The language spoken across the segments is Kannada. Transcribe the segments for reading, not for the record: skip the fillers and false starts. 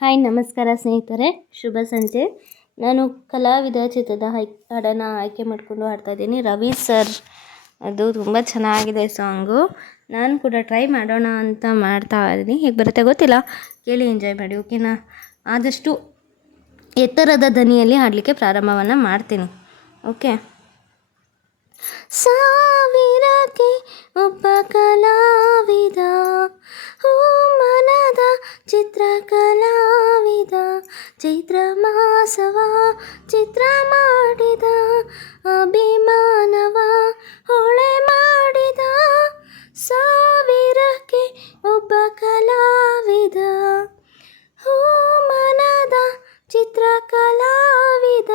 ಹಾಯ್ ನಮಸ್ಕಾರ ಸ್ನೇಹಿತರೆ, ಶುಭ ಸಂಜೆ. ನಾನು ಕಲಾವಿದ ಚಿತ್ರದ ಹಾಡನ್ನು ಆಯ್ಕೆ ಮಾಡಿಕೊಂಡು ಹಾಡ್ತಾ ಇದ್ದೀನಿ. ರವಿ ಸರ್ ಅದು ತುಂಬ ಚೆನ್ನಾಗಿದೆ ಸಾಂಗು. ನಾನು ಕೂಡ ಟ್ರೈ ಮಾಡೋಣ ಅಂತ ಮಾಡ್ತಾ ಇದ್ದೀನಿ. ಹೇಗೆ ಬರುತ್ತೆ ಗೊತ್ತಿಲ್ಲ, ಕೇಳಿ ಎಂಜಾಯ್ ಮಾಡಿ, ಓಕೆನಾ? ಆದಷ್ಟು ಎತ್ತರದ ಧ್ವನಿಯಲ್ಲಿ ಹಾಡಲಿಕ್ಕೆ ಪ್ರಾರಂಭವನ್ನು ಮಾಡ್ತೀನಿ, ಓಕೆ? ಸಾವಿರಕ್ಕೆ ಒಬ್ಬ ಕಲಾವಿದ, ಮನದ ಚಿತ್ರ ಕಲಾವಿದ, ಚೈತ್ರ ಮಾಸವ ಚಿತ್ರ ಮಾಡಿದ, ಅಭಿಮಾನವ ಹೊಳೆ ಮಾಡಿದ. ಸಾವಿರಕ್ಕೆ ಒಬ್ಬ ಕಲಾವಿದ, ಮನದ ಚಿತ್ರ ಕಲಾವಿದ.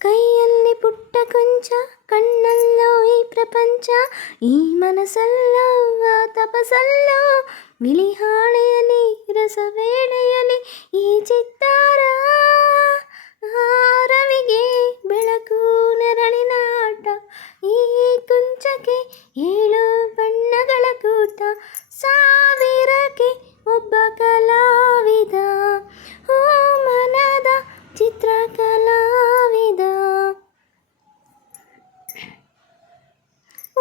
ಕೈಯಲ್ಲಿ ಪುಟ್ಟ ಕೊಂಚ, ಕಣ್ಣಲ್ಲೋ ಈ ಪ್ರಪಂಚ, ಈ ಮನಸ್ಸಲ್ಲೋ ತಪಸಲ್ಲೋ, ಬಿಳಿ ಹಾಳೆಯಲಿ ರಸವೇಳೆಯಲಿ ಈ ಚಿತ್ತಾರ. ರವಿಗೆ ಬೆಳಕು ನೆರಳಿನ ಆಟ, ಈ ಕುಂಚಕ್ಕೆ 7 ಬಣ್ಣಗಳ ಕೂಟ. ಸಾವಿರಕ್ಕೆ ಒಬ್ಬ ಕಲಾವಿದ, ಮನದ ಚಿತ್ರ ಕಲಾವಿದ.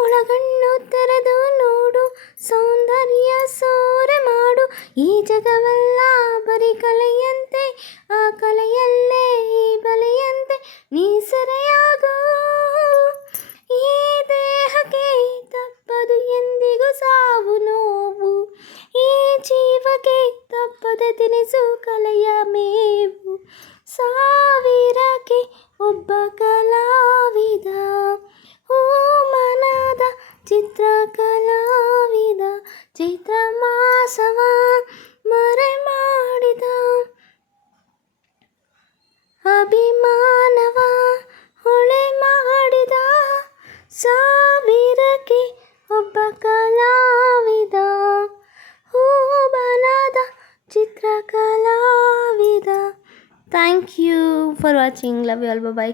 ಒಳಗಣ್ಣು ತೆರೆದು ನೋಡು, ಸೌಂದರ್ಯ ಸೋರೆ ಮಾಡು. ಈ ಜಗವೆಲ್ಲ ಬರೀ ಕಲೆಯಂತೆ, ಆ ಕಲೆಯಲ್ಲೇ ಈ ಬಲೆಯಂತೆ ನೀ ಸೆರೆಯಾಗು. ಈ ದೇಹಕ್ಕೆ ತಪ್ಪದು ಎಂದಿಗೂ ಸಾವು ನೋವು, ಈ ಜೀವಕ್ಕೆ ತಪ್ಪದ ತಿನಿಸು ಕಲೆಯ ಮೇವು. ಸಾವಿರಕ್ಕೆ ಒಬ್ಬ ಕಲಾವಿದ, ಮನದ ಚಿತ್ರ ಕಲಾವಿದ, ಚೈತ್ರ ಮಾಸವ ಮರೆ ಮಾಡಿದ, ಅಭಿಮಾನವ ಹೊಳೆ ಮಾಡಿದ. ಸಾವಿರಕ್ಕೆ ಒಬ್ಬ ಕಲಾವಿದ, ಮನದ ಚಿತ್ರ ಕಲಾವಿದ. Thank you for watching. Love you all. Bye bye.